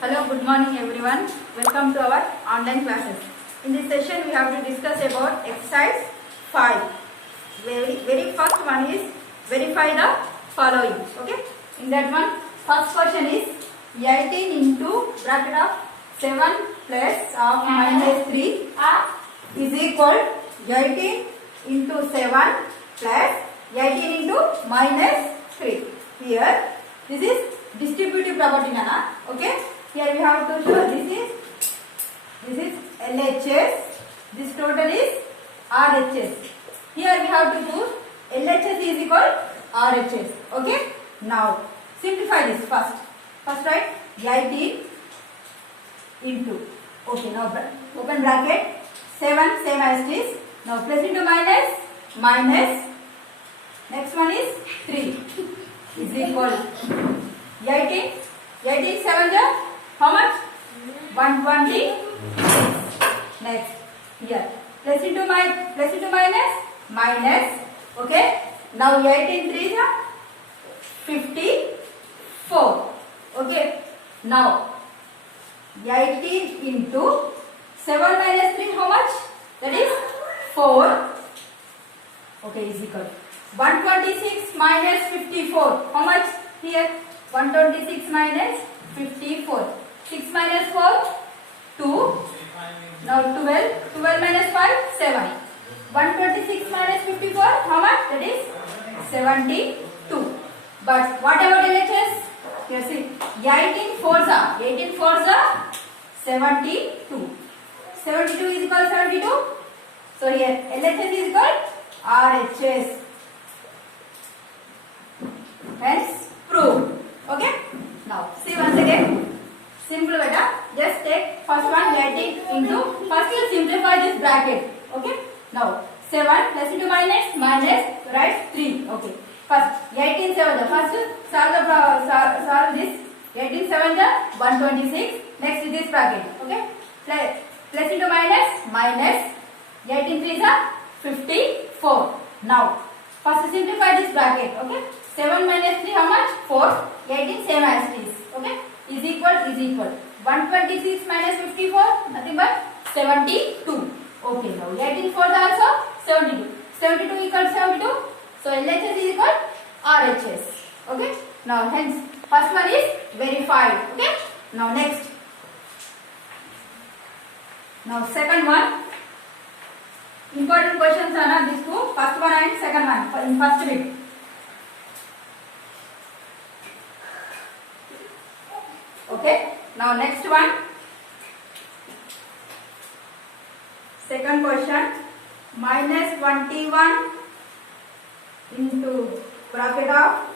Hello, good morning everyone. Welcome to our online classes. In this session we have to discuss about exercise 5. Very first one is verify the following. Okay. In that one, first question is 18 into bracket of 7 plus of minus 3 is equal 18 into 7 plus 18 into minus 3. Here this is distributive property, Nana. Okay. Here we have to show this is LHS. This total is RHS. Here we have to put LHS is equal RHS. Okay. Now simplify this first. First write 18 into. Okay. Now open bracket 7 same as this. Now plus into minus minus. Next one is 3 is equal 18. 18 7 how much? 126. Next here plus into minus minus. Okay. Now 18 3 is 54. Okay. Now 18 into 7 minus 3 how much? That is 4. Okay, is equal 126 minus 54. How much? Here 126 minus 54. 6 minus 4 2. Now 12. 12 minus 5 7. 126 minus 54 how much? That is 72. But what about LHS? Here see 18 fours are 72. 72 is equal 72. So here LHS is equal RHS. Hence proved. Okay. Now see once again. Simple beta. Just take first one 18 into. First you simplify this bracket. Okay. Now 7 plus into minus write 3. Okay. First 18 7. First solve this. 18 7 126. Next is this bracket. Okay. Plus into minus 18 3 is 54. Now first simplify this bracket. Okay. 7 minus 3 how much? 4. 18 same as this. Okay. Is equal 126 minus 54 nothing but 72. Okay. Now 18 4 also 72. 72 equals 72. So LHS is equal RHS. Okay. Now hence first one is verified. Okay. Now next. Now second one. Important questions are these two. First one and second one in first bit. Okay. Now next one. Second question. Minus 21 into bracket of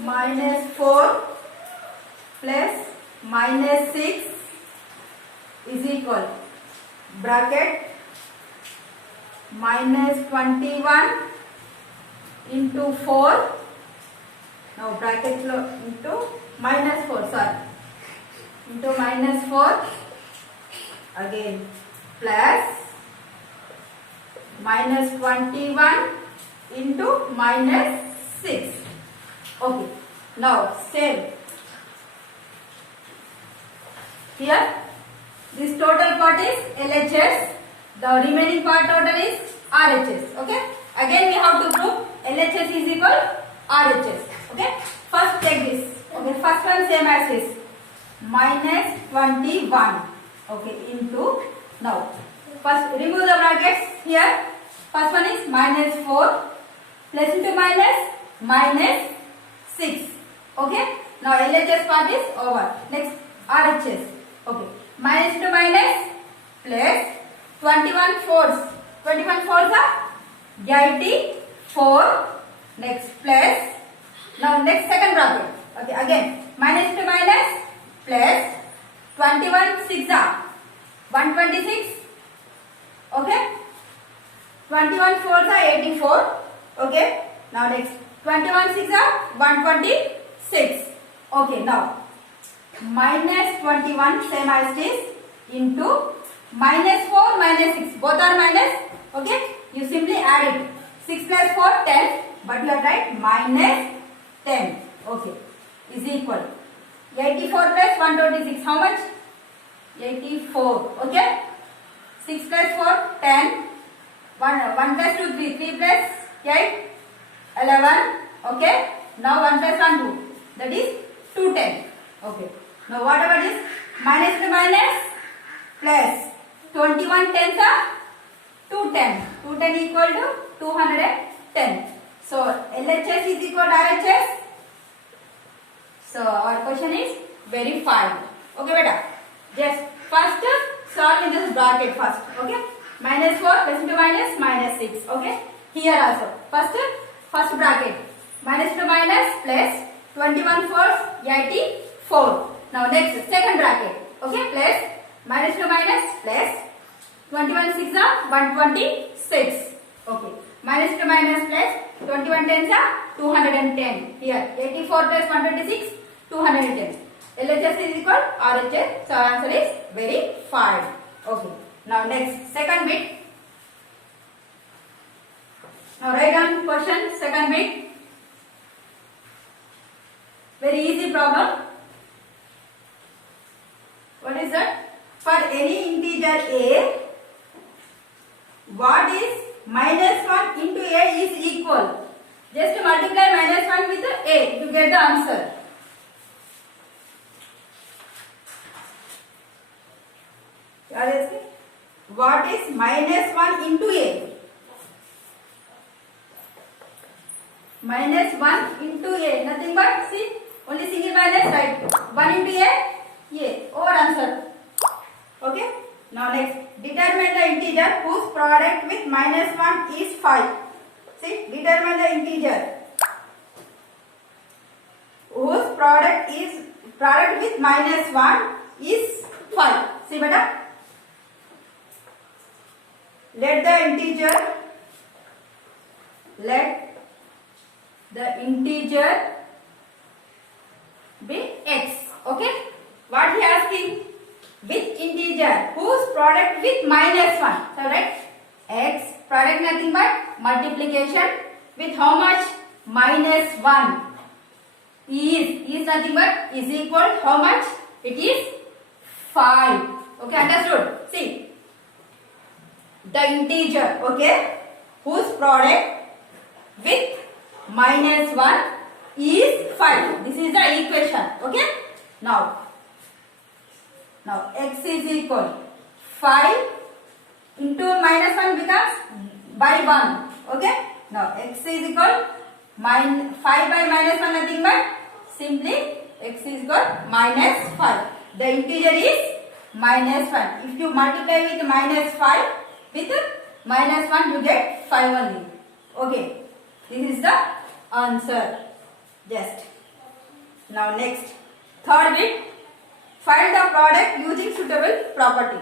minus 4 plus minus 6 is equal bracket minus 21 into 4. Now bracket into minus 4. Sorry. Into minus 4 again plus minus 21 into minus 6. Okay. Now same. Here this total part is LHS. The remaining part total is RHS. Okay. Again we have to prove LHS is equal RHS. Okay. First take this. Okay. First one same as this. Minus 21. Okay. Into. Now first remove the brackets here. First one is minus 4 plus into minus 6. Okay. Now LHS part is over. Next RHS. Okay. Minus into minus plus 21 fours. 21 fours are 84. Next plus. Now next second bracket. Okay. Again minus into minus plus 21 6 are 126. Okay. 21 fours are 84. Okay. Now next 21 6 are 126. Okay. Now minus 21 same as this into minus 4 minus 6 both are minus. Okay. You simply add it. 6 plus 4 10 but you have write minus 10. Okay. Is equal 84 plus 126. How much? 84. Okay. 6 plus 4, 10. 1 plus 2, 3. 3 plus 8, 11. Okay. Now 1 plus 1, 2. That is 210. Okay. Now what about this? Minus to minus plus 21 tens are 210. 210 equal to 210. So LHS is equal to RHS. So our question is verified. Okay, beta. Just first solve in this bracket first. Okay. Minus 4 plus into minus minus 6. Okay. Here also. First bracket. Minus to minus plus 21 fours 84. Now next second bracket. Okay. Plus minus to minus plus 21 6 are 126. Okay. Minus to minus plus 21 tens are 210. Here 84 plus 126 210. LHS is equal RHS. So our answer is verified. Okay. Now next second bit. Now write down question second bit. Very easy problem. What is that? For any integer a, what is minus 1 into a is equal. Just multiply minus 1 with a to get the answer. What is minus 1 into a? Minus 1 into a. Nothing but, see, only single minus, right? 1 into a. Over answer. Okay. Now next, determine the integer whose product with minus 1 is 5. See, determine the integer whose product with minus 1 is 5. See, beta. Let the integer be x. Okay. What he asking? With integer whose product with minus 1. So right, x product nothing but multiplication with how much? Minus 1 is nothing but is equal how much? It is 5. Okay, understood? See, the integer, okay, whose product with minus 1 is 5. This is the equation. Okay. Now x is equal 5 into minus 1 becomes by 1. Okay. Now x is equal 5 by minus 1 nothing but simply x is equal minus 5. The integer is minus 1. If you multiply with minus 5 with minus 1 you get 5 only. Okay. This is the answer. Just. Now next. Third bit. Find the product using suitable property.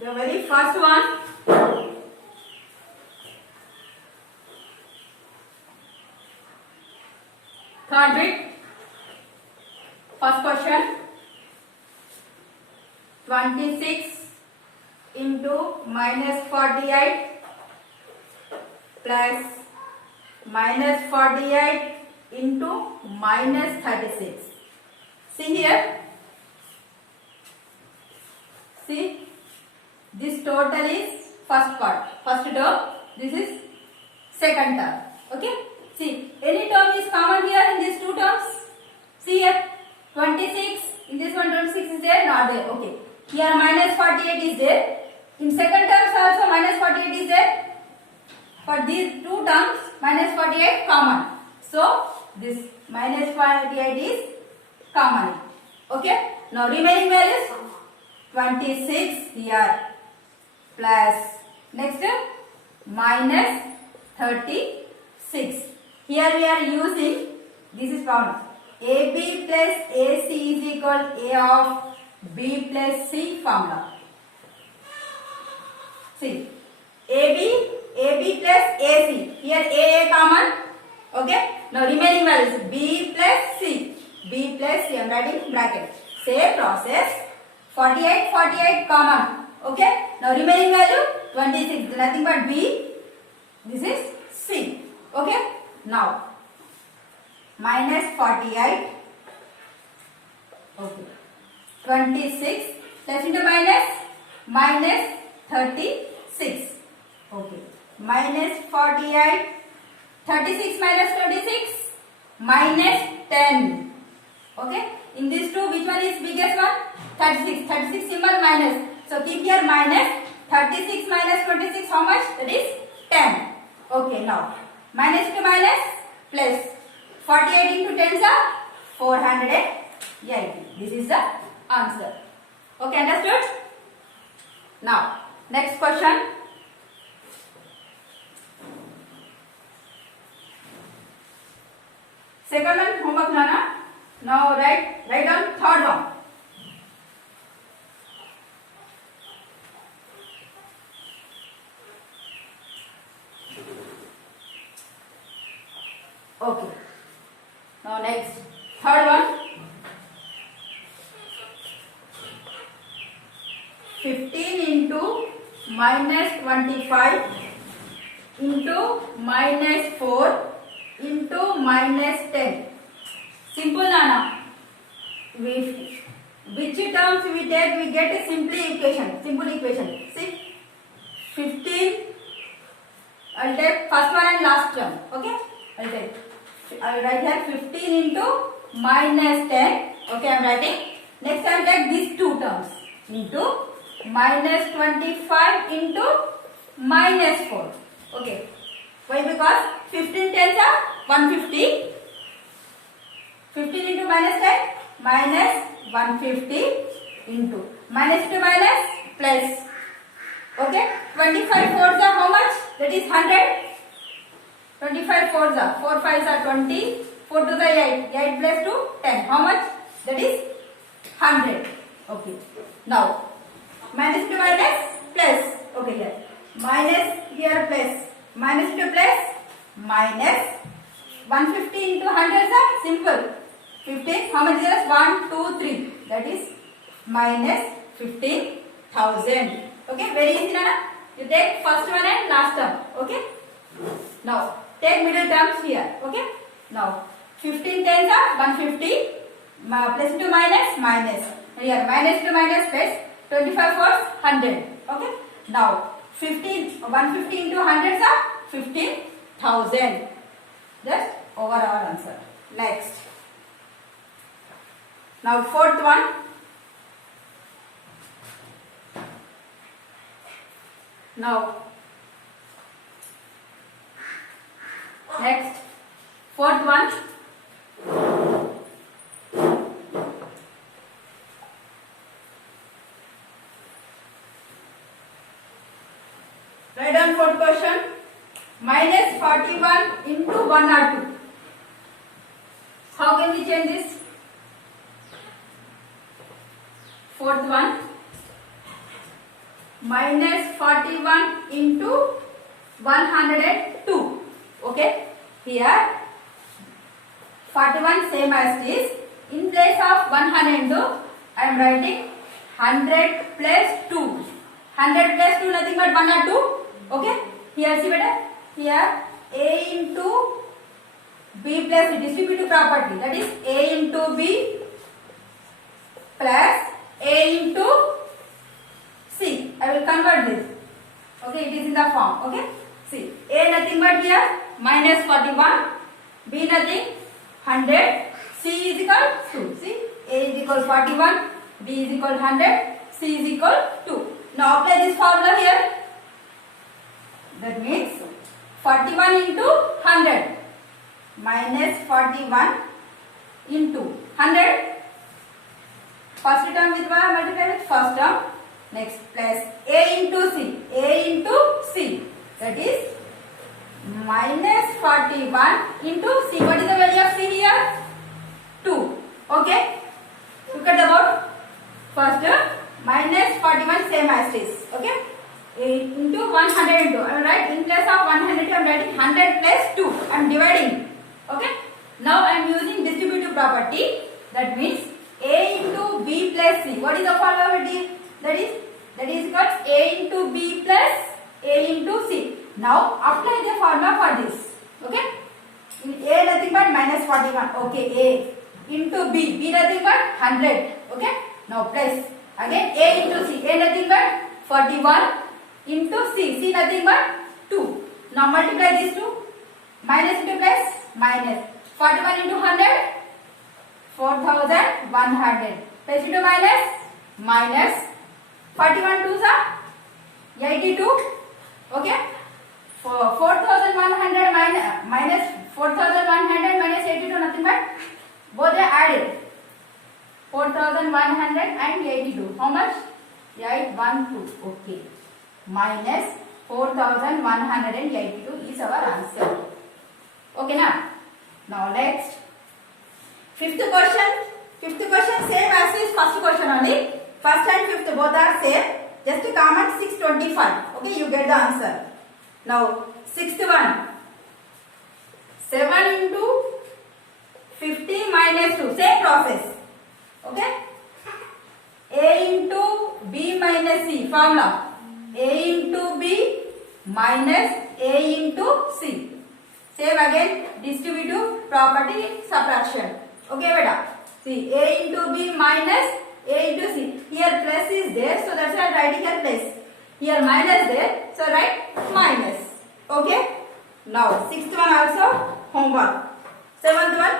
The very first one. Third bit. First question. 26 into minus 48 plus minus 48 into minus 36. See here. See, this total is first part, first term. This is second term. Okay. See, any term is common here in these two terms. See here, 26. In this one, 26 is there, not there. Okay. Here minus 48 is there. In second terms also minus 48 is there. For these two terms, minus 48 common. So, this minus 48 is common. Okay. Now, remaining values 26 here plus next minus 36. Here we are using, this is formula. AB plus AC is equal A of B plus C formula. See, AB plus AC. Here A common. Okay. Now remaining values B plus C. B plus C. I am writing in bracket. Same process. 48 common. Okay. Now remaining value 26. Nothing but B. This is C. Okay. Now minus 48. Okay. 26 plus into minus, minus 36. Okay. Minus 48. 36 minus 26, minus 10. Okay. In these two, which one is biggest one? 36. 36 symbol minus. So keep here minus. 36 minus 26, how much? That is 10. Okay. Now minus to minus plus. 48 into 10 is 480. This is the answer. Okay, understood? Now next question. Second one homework Nana. Now write down third one. Okay. Now next third one. 15 into minus 25 into minus 4 into minus 10. Simple Nana. Which terms we take, we get a simple equation. See, 15. I'll take first one and last term. Okay, I'll write here 15 into minus 10. Okay, I'm writing. Next I'll take these two terms into minus 25 into minus 4. Okay. Why? Because 15 tens are 150. 15 into minus 10, minus 150 into minus to minus plus. Okay. 25 fours are how much? That is 100. 25 fours are 4 fives are 20. 4 to the 8. 8 plus 2 10. How much? That is 100. Okay. Now minus to minus plus. Okay, here minus, here plus. Minus to plus, minus 150 into 100 is simple. 15, how much is 1, 2, 3. That is minus 15,000. Okay, very easy Nana. You take first one and last term. Okay. Now take middle terms here. Okay. Now 15 tens are 150. Plus to minus, minus. Here minus to minus plus 25 fours 100. Okay. Now 150 into 100 is 15,000. Just overall answer. Next. Now fourth one. Now next fourth one. Write down fourth question. Minus 41 into 102. How can we change this? Fourth one. Minus 41 into 102. Okay. Here 41 same as this. In place of 102, I am writing 100 plus 2. 100 plus 2 nothing but 102. Okay. Here see better. Here A into B plus distributive property. That is A into B plus A into C. I will convert this. Okay. It is in the form. Okay. See. A nothing but here minus 41. B nothing 100. C is equal to. See. A is equal 41. B is equal 100. C is equal 2. Now apply this formula here. That means 41 into 100 minus 41 into 100. First term with what? Multiply with first term. Next plus A into C. A into C. That is minus 41 into C. What is the value of C here? 2. Okay. Look at the board. First minus 41 same as this. Okay. Into 102. I will write in place of 100. I am writing 100 plus 2. I am dividing. Okay. Now I am using distributive property. That means A into B plus C. What is the formula? That is equals A into B plus A into C. Now apply the formula for this. Okay. A nothing but minus 41. Okay, A into B. B nothing but 100. Okay. Now plus again A into C. A nothing but 41 into C. C nothing but 2. Now multiply these two. Minus into plus minus. 41 into 100. 4100. Plus into minus minus. 41 twos are 82. Okay. For 4100 minus 4100 minus 82 nothing but both are added. 4100 and 82. How much? 812. Okay. Minus 4182 is our answer. Okay now. Now next. Fifth question. Fifth question same as is first question only. First and fifth both are same. Just common 625. Okay, you get the answer. Now sixth one. 7 into 50 minus 2. Same process. Okay. A into B minus C. Formula. A into B minus A into C. Same again. Distributive property subtraction. Okay, beta. See, A into B minus A into C. Here plus is there, so that's why I am writing here plus. Here minus there, so write minus. Okay. Now sixth one also homework. Seventh one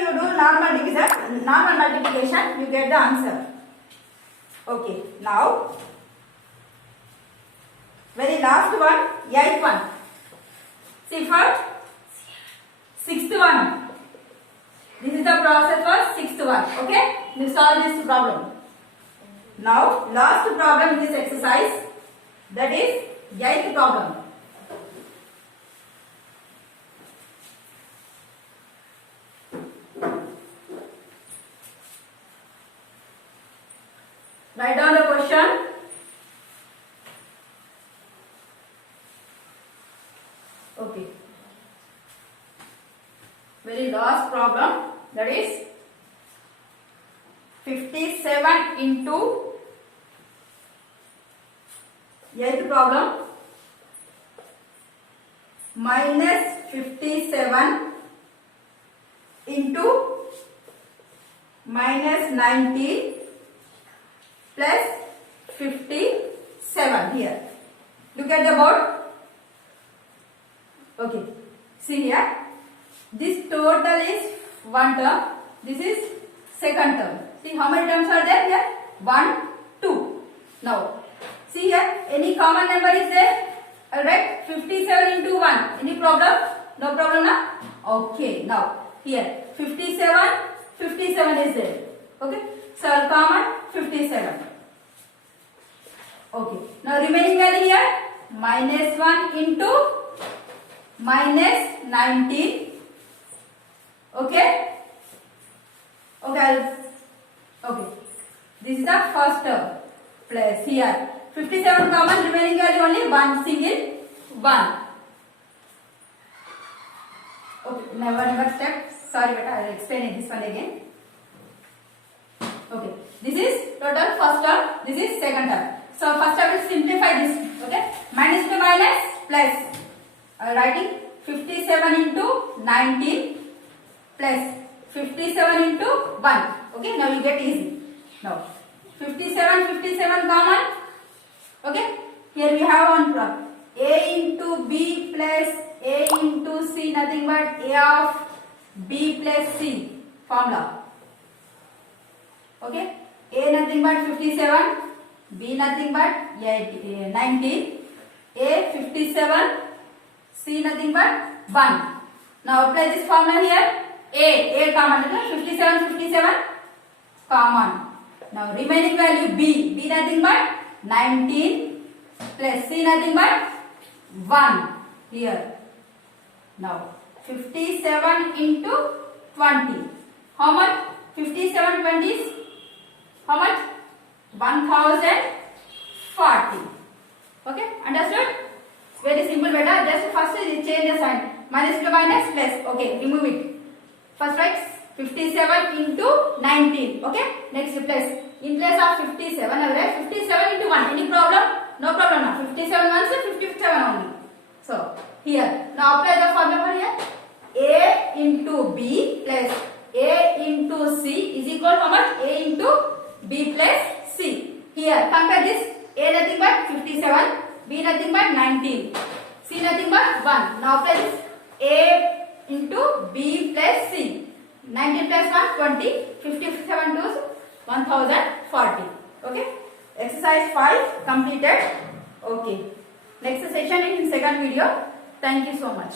you do normal division, normal multiplication. You get the answer. Okay. Now very last one, eighth one. See first sixth one. This is the process for sixth one. Okay. You solve this problem. Now last problem in this exercise, that is eighth problem. Write down the question. Okay. Very last problem, that is 57 into eighth problem minus 57 into minus 90 plus 57 here. Look at the board. Okay. See here. This total is one term. This is second term. See how many terms are there here? 1, 2. Now, see here. Any common number is there? Alright. 57 into 1. Any problem? No problem now? Okay. Now, here. 57 is there. Okay. So, common 57. Okay. Now, remaining value here. Minus 1 into minus 19. Okay. Okay. Okay. This is the first term. Plus here 57 common, remaining value only one single 1. Okay. Never step. Sorry, but I will explain this one again. Okay. This is total first term. This is second term. So first I will simplify this. Okay. Minus to minus plus. Writing 57 into 19 plus 57 into 1. Okay, now you get easy. Now 57 common. Okay, here we have one problem. A into B plus A into C, nothing but A of B plus C formula. Okay, A nothing but 57, B nothing but 19, A 57, C nothing but 1. Now apply this formula here. A common, 57 common. Now remaining value B nothing but 19 plus C nothing but 1 here. Now 57 into 20. How much? 57 20s. How much? 1040. Okay, understood? Very simple beta. Just first change the sign. Minus to minus plus. Okay, remove it. First write 57 into 19. Okay, next plus. In place of 57, I will write 57 into 1. Any problem? No problem now. 57 once, 57 only. So here, now apply the formula here. A into B plus A into C is equal to how much? A into B plus C. Here, compare this. A nothing but 57, B nothing but 19, C nothing but 1. Now place A into B plus C. 19 plus 1, 20. 57 to 1040. Okay. Exercise 5 completed. Okay. Next session in second video. Thank you so much.